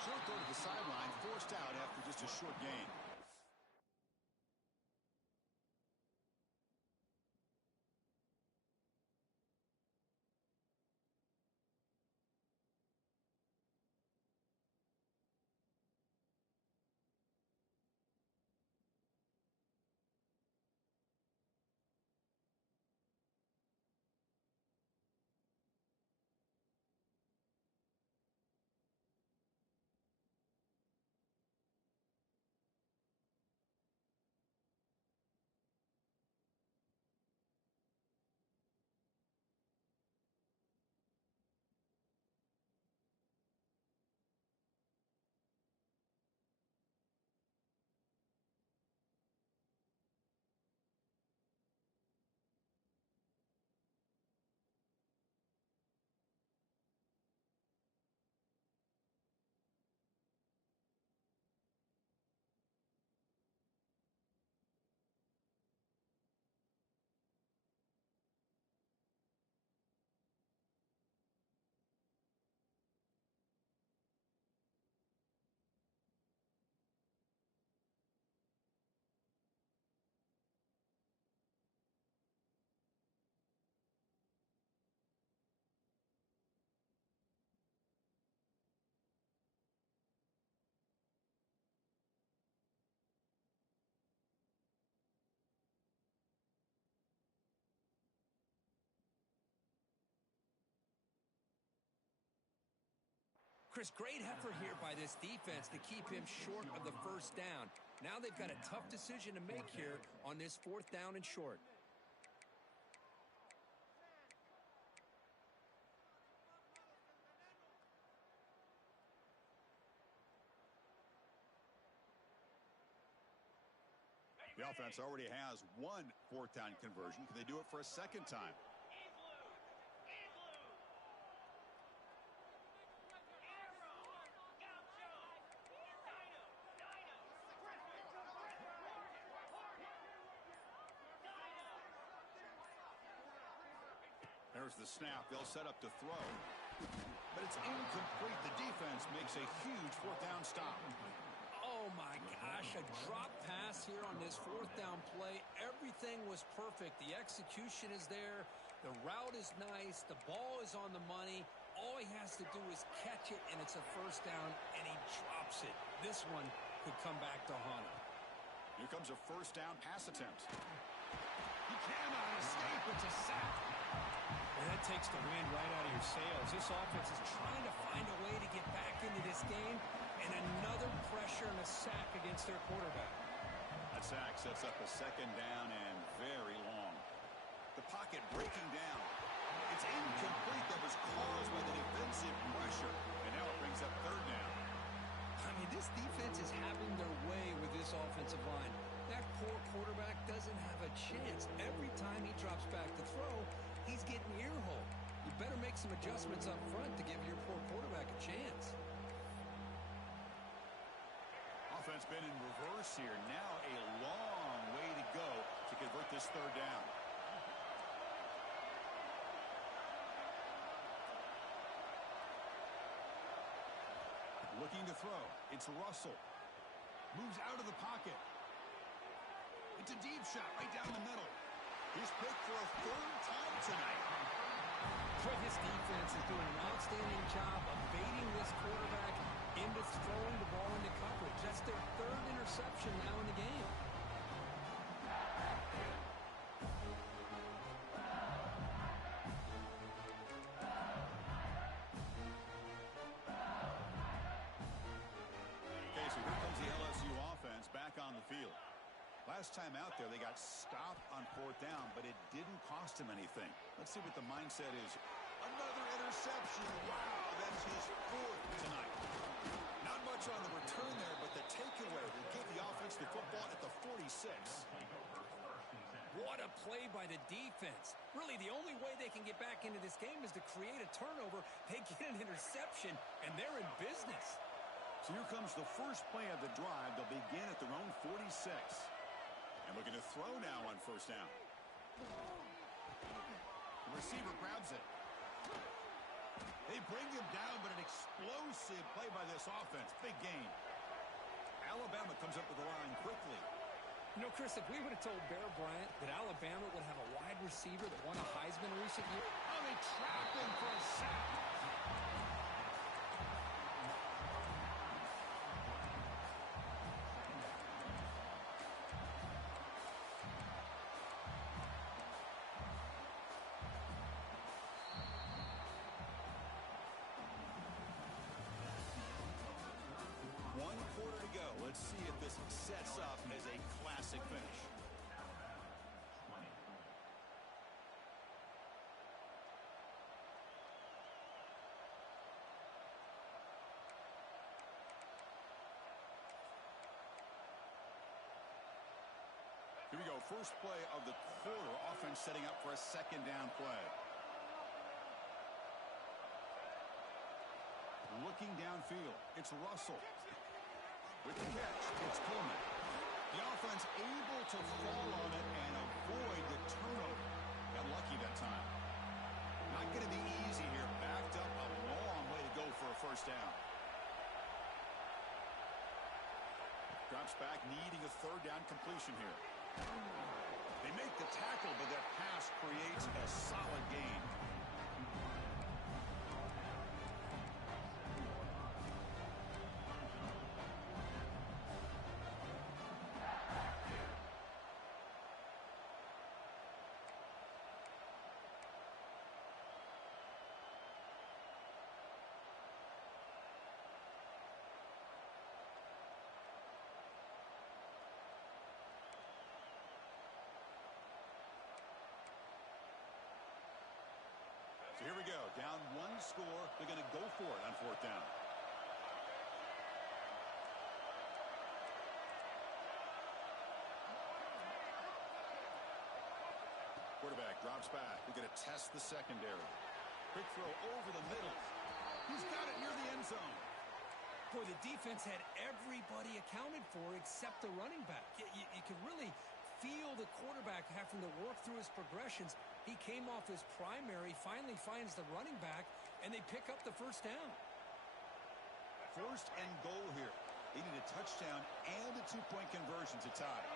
Short throw to the sideline, forced out after just a short gain. Chris, great effort here by this defense to keep him short of the first down. Now they've got a tough decision to make here on this 4th down and short. The offense already has one 4th down conversion. Can they do it for a second time? There's the snap. They'll set up to throw. But it's incomplete. The defense makes a huge 4th down stop. Oh, my gosh, a drop pass here on this 4th down play. Everything was perfect. The execution is there. The route is nice. The ball is on the money. All he has to do is catch it, and it's a 1st down, and he drops it. This one could come back to haunt him. Here comes a 1st down pass attempt. He cannot escape. It's a sack. And that takes the wind right out of your sails. This offense is trying to find a way to get back into this game, and another pressure and a sack against their quarterback. That sack sets up a 2nd down and very long. The pocket breaking down. It's incomplete. That was caused by the defensive pressure. And now it brings up 3rd down. I mean, this defense is having their way with this offensive line. That poor quarterback doesn't have a chance. Every time he drops back to throw, he's getting ear-hole. You better make some adjustments up front to give your poor quarterback a chance. Offense been in reverse here. Now a long way to go to convert this 3rd down. Looking to throw. It's Russell. Moves out of the pocket. It's a deep shot right down the middle. He's picked for a 3rd time tonight. But his defense is doing an outstanding job of baiting this quarterback into throwing the ball into coverage. That's their 3rd interception now in the game. Okay, so here comes the LSU offense back on the field. Last time out there, they got stopped on 4th down, but it didn't cost him anything. Let's see what the mindset is. Another interception. Wow, that's his 4th tonight. Not much on the return there, but the takeaway will give the offense the football at the 46. What a play by the defense. Really, the only way they can get back into this game is to create a turnover. They get an interception, and they're in business. So here comes the first play of the drive. They'll begin at their own 46. And looking to throw now on 1st down. The receiver grabs it. They bring him down, but an explosive play by this offense. Big gain. Alabama comes up with the line quickly. You know, Chris, if we would have told Bear Bryant that Alabama would have a wide receiver that won a Heisman in recent years. Oh, they trap him for a sack. Let's see if this sets up as a classic finish. Here we go. First play of the quarter. Offense setting up for a 2nd down play. Looking downfield. It's Russell. With the catch, it's Coleman. The offense able to fall on it and avoid the turnover. Got lucky that time. Not going to be easy here. Backed up a long way to go for a 1st down. Drops back, needing a 3rd down completion here. They make the tackle, but that pass creates a solid gain. go. Down one score. They're going to go for it on fourth down. Quarterback drops back. We're going to test the secondary. Quick throw over the middle. He's got it near the end zone. Boy, the defense had everybody accounted for except the running back. You can really feel the quarterback having to work through his progressions. He came off his primary, finally finds the running back, and they pick up the first down. First and goal here. They need a touchdown and a two-point conversion to tie.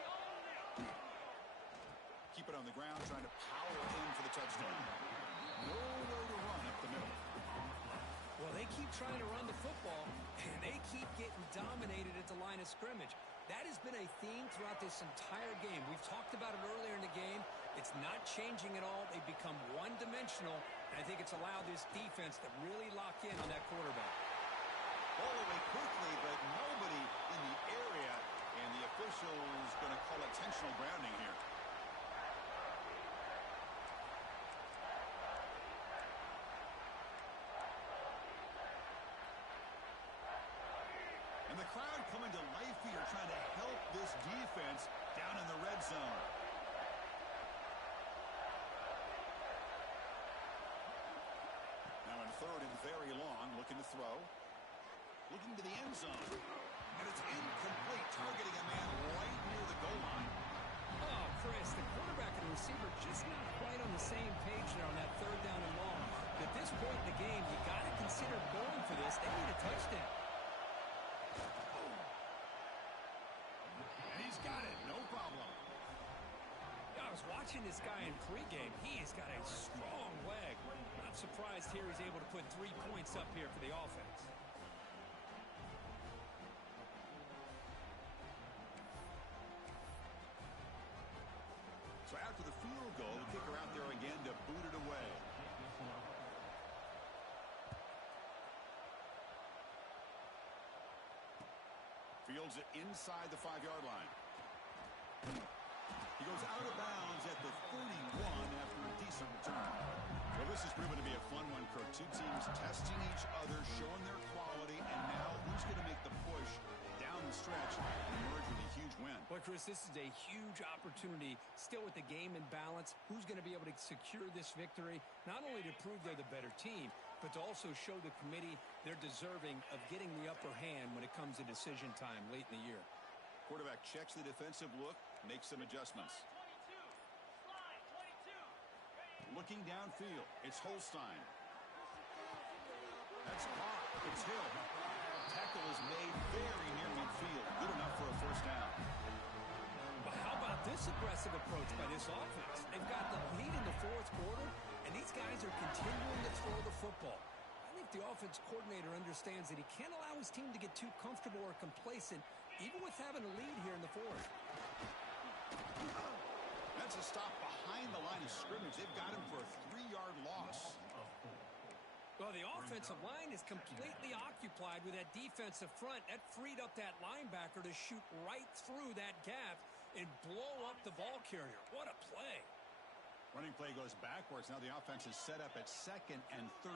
Keep it on the ground, trying to power in for the touchdown. Nowhere to run up the middle. Well, they keep trying to run the football, and they keep getting dominated at the line of scrimmage. That has been a theme throughout this entire game. We've talked about it earlier in the game. It's not changing at all. They've become one-dimensional, and I think it's allowed this defense to really lock in on that quarterback. Ball away quickly, but nobody in the area, and the official is going to call intentional grounding here. And the crowd coming to life here, trying to help this defense down in the red zone. Now in third and very long, looking to throw. Looking to the end zone. And it's incomplete, targeting a man right near the goal line. Oh, Chris, the quarterback and the receiver just not quite on the same page there on that third down and long. But at this point in the game, you got to consider going for this. They need a touchdown. And he's got it, no problem. I was watching this guy in pregame. He's got a strong leg. Not surprised here he's able to put 3 points up here for the offense. So after the field goal, the kicker out there again to boot it away. Fields it inside the 5-yard line. He goes out of bounds at the 31 after a decent return. Well, this has proven to be a fun one, Kirk. Two teams testing each other, showing their quality, and now who's going to make the push down the stretch and emerge with a huge win? Well, Chris, this is a huge opportunity. Still with the game in balance, who's going to be able to secure this victory? Not only to prove they're the better team, but to also show the committee they're deserving of getting the upper hand when it comes to decision time late in the year. Quarterback checks the defensive look, makes some adjustments. Looking downfield, it's Holstein. That's caught. It's Hill. Tackle is made very near midfield. Good enough for a first down. But how about this aggressive approach by this offense? They've got the lead in the fourth quarter, and these guys are continuing to throw the football. I think the offense coordinator understands that he can't allow his team to get too comfortable or complacent, even with having a lead here in the fourth. That's a stop behind the line of scrimmage. They've got him for a 3-yard loss. Well, the offensive line is completely occupied with that defensive front. That freed up that linebacker to shoot right through that gap and blow up the ball carrier. What a play. Running play goes backwards. Now the offense is set up at 2nd and 13.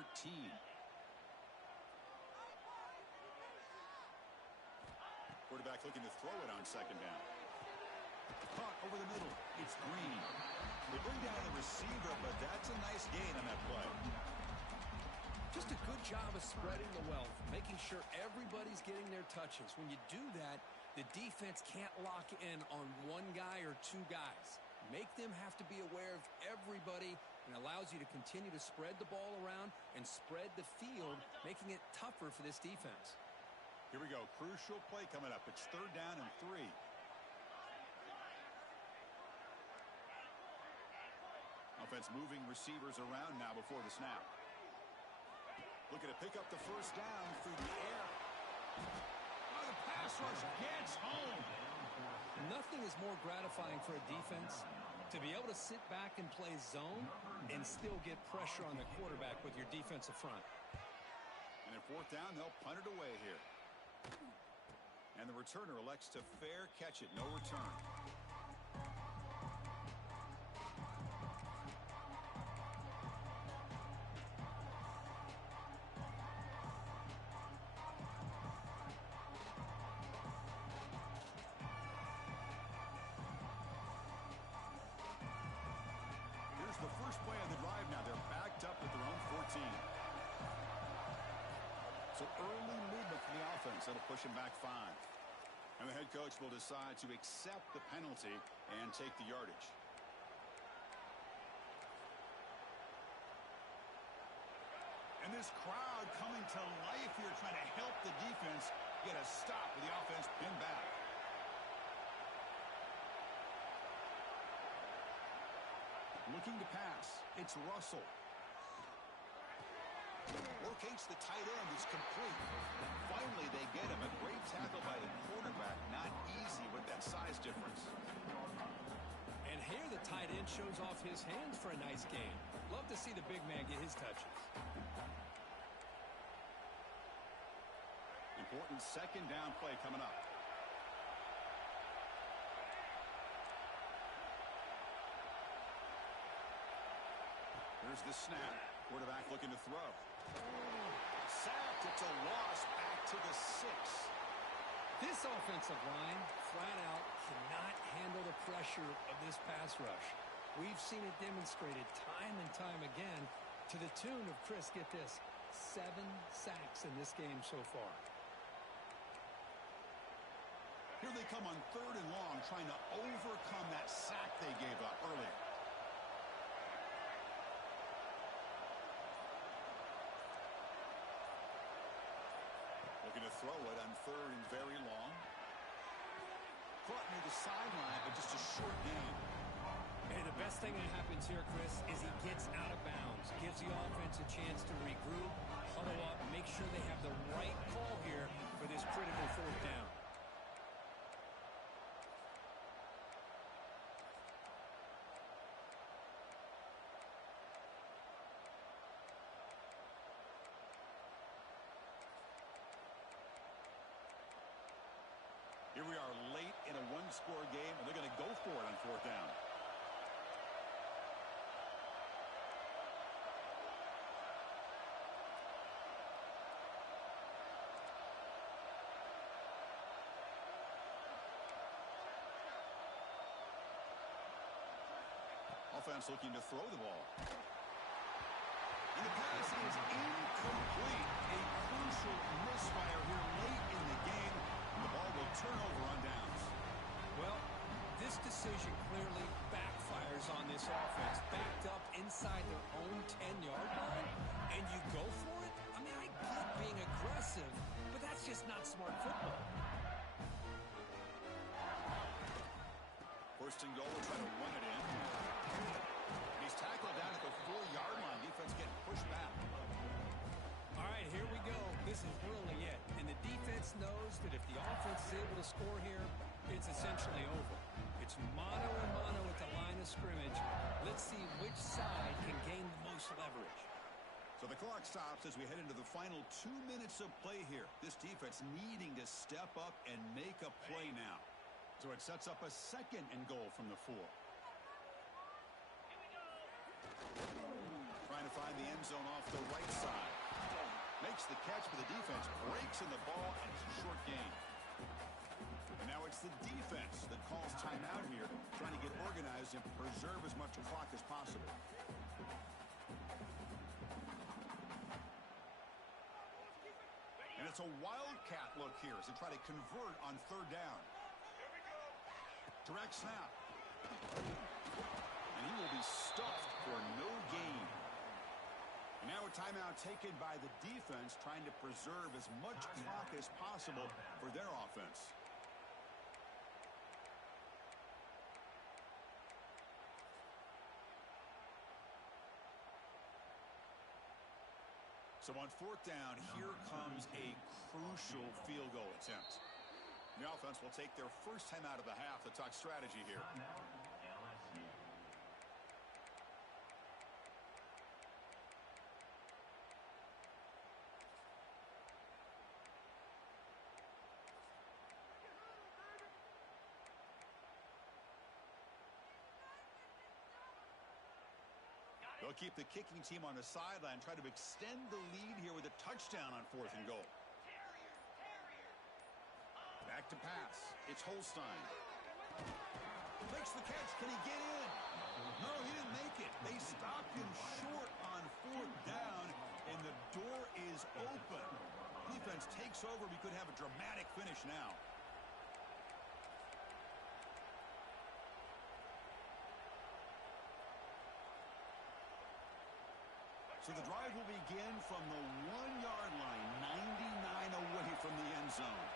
Quarterback looking to throw it on 2nd down. Caught over the middle. It's Green. They bring down the receiver, but that's a nice gain on that play. Just a good job of spreading the wealth, making sure everybody's getting their touches. When you do that, the defense can't lock in on one guy or two guys. Make them have to be aware of everybody, and allows you to continue to spread the ball around and spread the field, making it tougher for this defense. Here we go. Crucial play coming up. It's 3rd down and 3. Offense moving receivers around now before the snap. Looking to pick up the first down through the air. Oh, the pass rush gets home. Nothing is more gratifying for a defense to be able to sit back and play zone and still get pressure on the quarterback with your defensive front. And at 4th down, they'll punt it away here. And the returner elects to fair catch it. No return. so it'll push him back 5. And the head coach will decide to accept the penalty and take the yardage. And this crowd coming to life here, trying to help the defense get a stop with the offense pinned back. Looking to pass. It's Russell. Locates the tight end. It's complete. Finally, they get him. A great tackle by the quarterback. Not easy with that size difference. And here the tight end shows off his hands for a nice game. Love to see the big man get his touches. Important second down play coming up. Here's the snap. Quarterback looking to throw. Sacked. It's a loss back to the 6. This offensive line, flat out, cannot handle the pressure of this pass rush. We've seen it demonstrated time and time again to the tune of, Chris, get this, 7 sacks in this game so far. Here they come on 3rd and long, trying to overcome that sack they gave up earlier. Looking to throw it on 3rd and very long. Caught near the sideline, but just a short game. Hey, the best thing that happens here, Chris, is he gets out of bounds, gives the offense a chance to regroup, huddle up, make sure they have the right call here for this critical 4th down. Here we are late in a 1-score game, and they're going to go for it on 4th down. Offense looking to throw the ball. And the pass is incomplete. A crucial misfire here late in the game. The ball will turn over on downs. Well, this decision clearly backfires on this offense. Backed up inside their own 10-yard line, and you go for it? I mean, I get being aggressive, but that's just not smart football. 1st and goal, we're trying to run it in. He's tackled down at the 4-yard line. Defense getting pushed back. All right, here we go. This is really it. And the defense knows that if the offense is able to score here, it's essentially over. It's mano a mano at the line of scrimmage. Let's see which side can gain the most leverage. So the clock stops as we head into the final 2 minutes of play here. This defense needing to step up and make a play now. So it sets up a 2nd and goal from the 4. Trying to find the end zone off the right side. Makes the catch, but the defense breaks in the ball, and it's a short gain. And now it's the defense that calls timeout here, trying to get organized and preserve as much clock as possible. And it's a wildcat look here as they try to convert on 3rd down. Direct snap. And he will be stuffed for no gain. And now a timeout taken by the defense, trying to preserve as much clock as possible for their offense. So on 4th down, here comes a crucial field goal attempt. The offense will take their first time out of the half to talk strategy here. They'll keep the kicking team on the sideline, try to extend the lead here with a touchdown on 4th and goal. Back to pass. It's Holstein. Makes the catch. Can he get in? No, he didn't make it. They stopped him short on 4th down, and the door is open. defense takes over, we could have a dramatic finish now. So the drive will begin from the 1-yard line, 99 away from the end zone.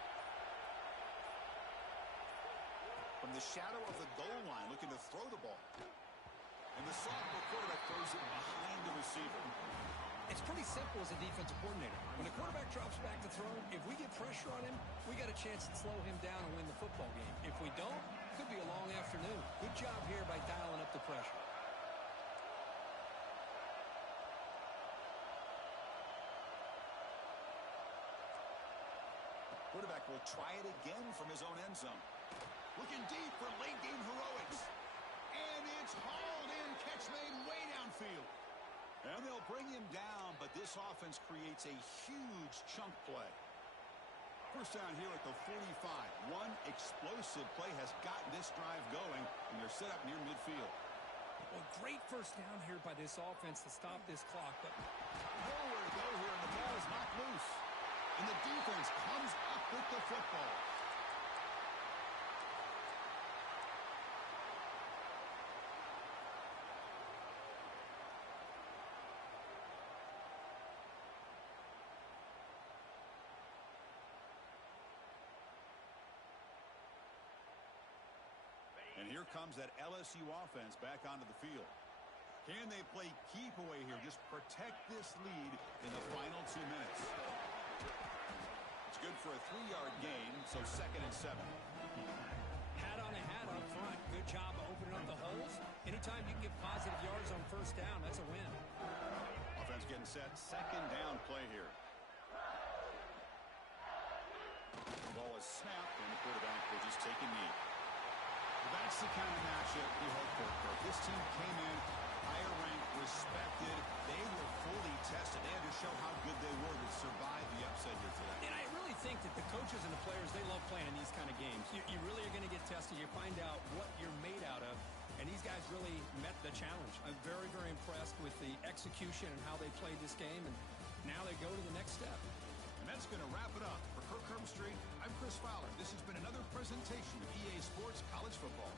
From the shadow of the goal line, looking to throw the ball. And the sophomore quarterback throws it behind the receiver. It's pretty simple as a defensive coordinator. When the quarterback drops back to throw, if we get pressure on him, we got a chance to slow him down and win the football game. If we don't, it could be a long afternoon. Good job here by dialing up the pressure. Quarterback will try it again from his own end zone. Looking deep for late-game heroics. And it's hauled in. Catch made way downfield. And they'll bring him down, but this offense creates a huge chunk play. First down here at the 45. One explosive play has gotten this drive going, and they're set up near midfield. Well, great first down here by this offense to stop this clock, but nowhere to go here, and the ball is knocked loose. And the defense comes up with the football. And here comes that LSU offense back onto the field. Can they play keep away here? Just protect this lead in the final 2 minutes. It's good for a 3-yard gain, so 2nd and 7. Hat on a hat up front. Good job of opening up the holes. Anytime you can get positive yards on first down, that's a win. Offense getting set. 2nd down play here. The ball is snapped, and the quarterback will just take a knee. That's the kind of matchup we hope for. This team came in higher ranked, respected. They were fully tested. They had to show how good they were to survive the upset here today. And I really think that the coaches and the players, they love playing these kind of games. You really are going to get tested. You find out what you're made out of. And these guys really met the challenge. I'm very, very impressed with the execution and how they played this game. And now they go to the next step. And that's going to wrap it up. For Kirk Herbstreit, I'm Chris Fowler. This has been another presentation of EA Sports College Football.